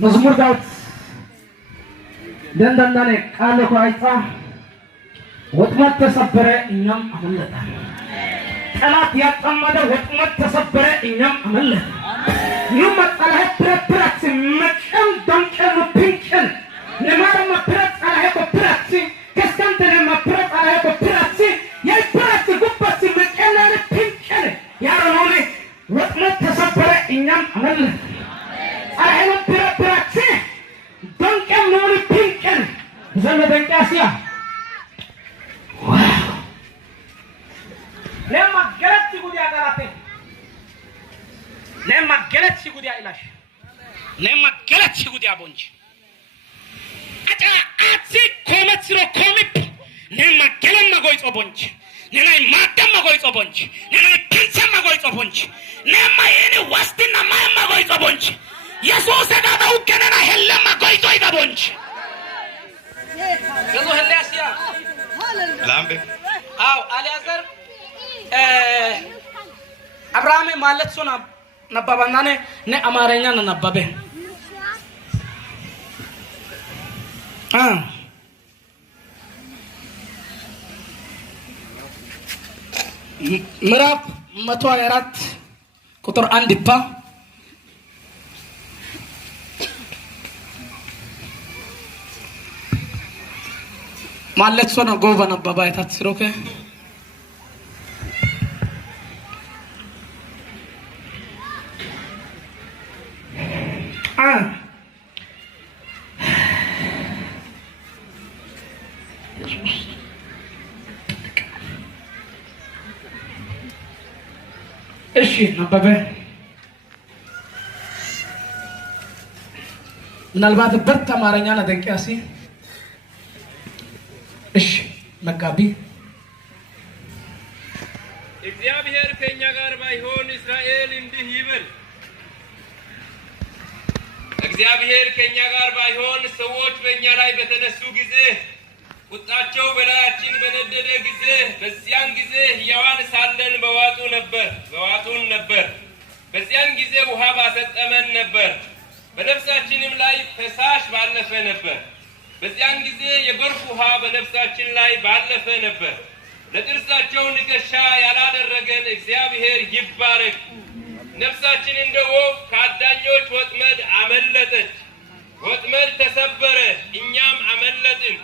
مزمور داود دندندانه قالوا كويسة وطمت تصبره إنهم عملته طلعت يا تمده وطمت تصبره إنهم عملته يوم طلعت برات مكان دمكان وبينكان نمر ما برات على برات كستنت لما برات على برات يا برات قبة مكان على بينكان يا روني وطمت تصبره إنهم عملته على برات دمكان نوري بينكان زلمة دنكاسيا لما جلت سيقول يا غلطي لما جلت سيقول يا إلاش لما جلت سيقول يا بونج أجا أتسي كومت سيرو كوميب لما جلن ما قويت أبونج لما مادم ما قويت أبونج لما بنسا ما قويت أبونج لما يني وستين ما قويت أبونج يسوع سكاتا وكنا هلا ما قويت أبونج يسوع هلا أسيا لامبي أو علي أزر أبراهيم مالك سونا نبابنا نه أمارينا نبابه مراب متوانيرات كتر أنديبا مالك سونا غوبا نبابا يتاتسروكه እሺ ነበበ ምናልባት በርታ አማርኛ ለደቂያሲ እሺ መጋቢ እግዚአብሔር ከኛ ጋር ባይሆን እስራኤል እንዲህ ይበል እግዚአብሔር ከኛ ጋር ባይሆን ሰዎች በእኛ ላይ በተነሱ ጊዜ ቁጣቸው በላያችን በነደደ ጊዜ በዚያን ጊዜ ሕያዋን ሳለን በዋጡን ነበር በዚያን ጊዜ ውሃ ባሰጠመን ነበር በነፍሳችንም ላይ ፈሳሽ ባለፈ ነበር በዚያን ጊዜ የጎርፍ ውሃ በነፍሳችን ላይ ባለፈ ነበር ለጥርሳቸው ንከሻ ያላደረገን እግዚአብሔር ይባረክ ነፍሳችን እንደ ወፍ ከአዳኞች ወጥመድ አመለጠች ወጥመድ ተሰበረ እኛም አመለጥን